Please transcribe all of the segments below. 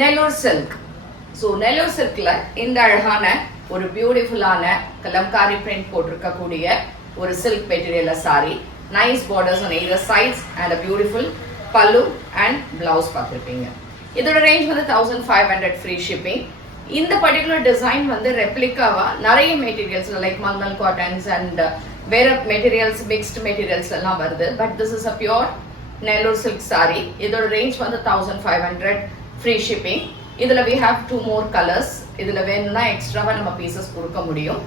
Nellore silk. So Nellore சில்க்ல இந்த அழகான ஒரு பியூட்டிஃபுல்லான கலம்காரி பிரிண்ட் போட்டிருக்கக்கூடிய ஒரு silk material sorry. Nice borders on either sides and a beautiful பல்லு அண்ட் பிளவுஸ் பார்த்துருப்பீங்க. இதோட ரேஞ்ச் வந்து 1500 ஃப்ரீ ஷிப்பிங். இந்த பர்டிகுலர் டிசைன் வந்து ரெப்ளிகாவா நிறைய materials like mulmul cottons and வேற மெட்டீரியல்ஸ் மிக்ஸ்ட் மெட்டீரியல்ஸ் எல்லாம் வருது. But this is a pure Nellore silk sorry. இதோட ரேஞ்ச் வந்து 1500 ஃப்ரீ ஷிப்பிங். இதுல we have 2 more colors. இதுல வேணும்னா எக்ஸ்ட்ராவா நம்ம பீசஸ் கொடுக்க முடியும்.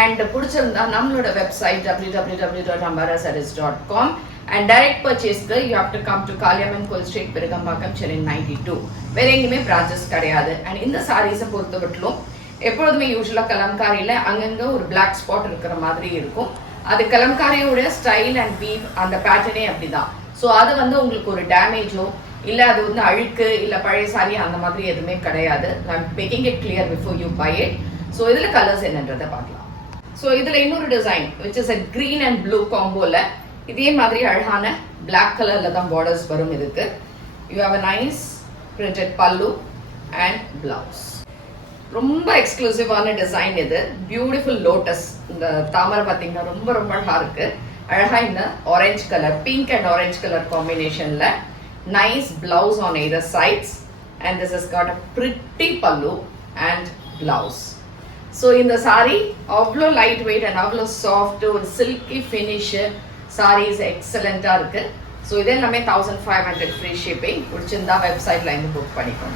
அண்ட் பிடிச்சிருந்தா நம்மளோட website www.ambarasarees.com and direct purchaseக்கு you have to come to Kalyaman Cold Street, Perugambakam, Chennai 92. வேற எங்கேயுமே பிரான்ச்சஸ் கிடையாது. அண்ட் இந்த சாரீஸை பொறுத்தவரையிலும் எப்பொழுதுமே யூஸ்வலா கலம்காரியில அங்கங்க ஒரு பிளாக் ஸ்பாட் இருக்கிற மாதிரி இருக்கும். அது கலம்காரியோட ஸ்டைல் அண்ட் வீவ் அந்த பேட்டர்னே அப்படிதான். ஸோ அது வந்து உங்களுக்கு ஒரு டேமேஜோ இல்ல அது வந்து அழுக்கு இல்ல பழைய சாரி அந்த மாதிரி எதுவுமே கிடையாது. I'm making it clear before you buy it. So இதுல கலர்ஸ் என்னன்றதை பார்க்கலாம். ஸோ இதுல இன்னொரு design which is a green and blue காம்போல இதே மாதிரி அழகான பிளாக் கலர்ல தான் பார்டர்ஸ் வரும். இதுக்கு you have a nice printed பல்லு அண்ட் பிளவுஸ். ரொம்ப எக்ஸ்க்ளூசிவான டிசைன் இது. Beautiful lotus. இந்த தாமரை பார்த்தீங்கன்னா ரொம்ப ரொம்ப அழகா இருக்கு. அழகா இந்த orange colour pink and orange colour காம்பினேஷன்ல nice blouse on either sides and this has got a pretty pallu and blouse. So in the saree avlo lightweight and avlo soft or silky finish saree is excellent ah irukku. So idhe namme 1500 free shipping. Pudichindha website la indu book panikkom.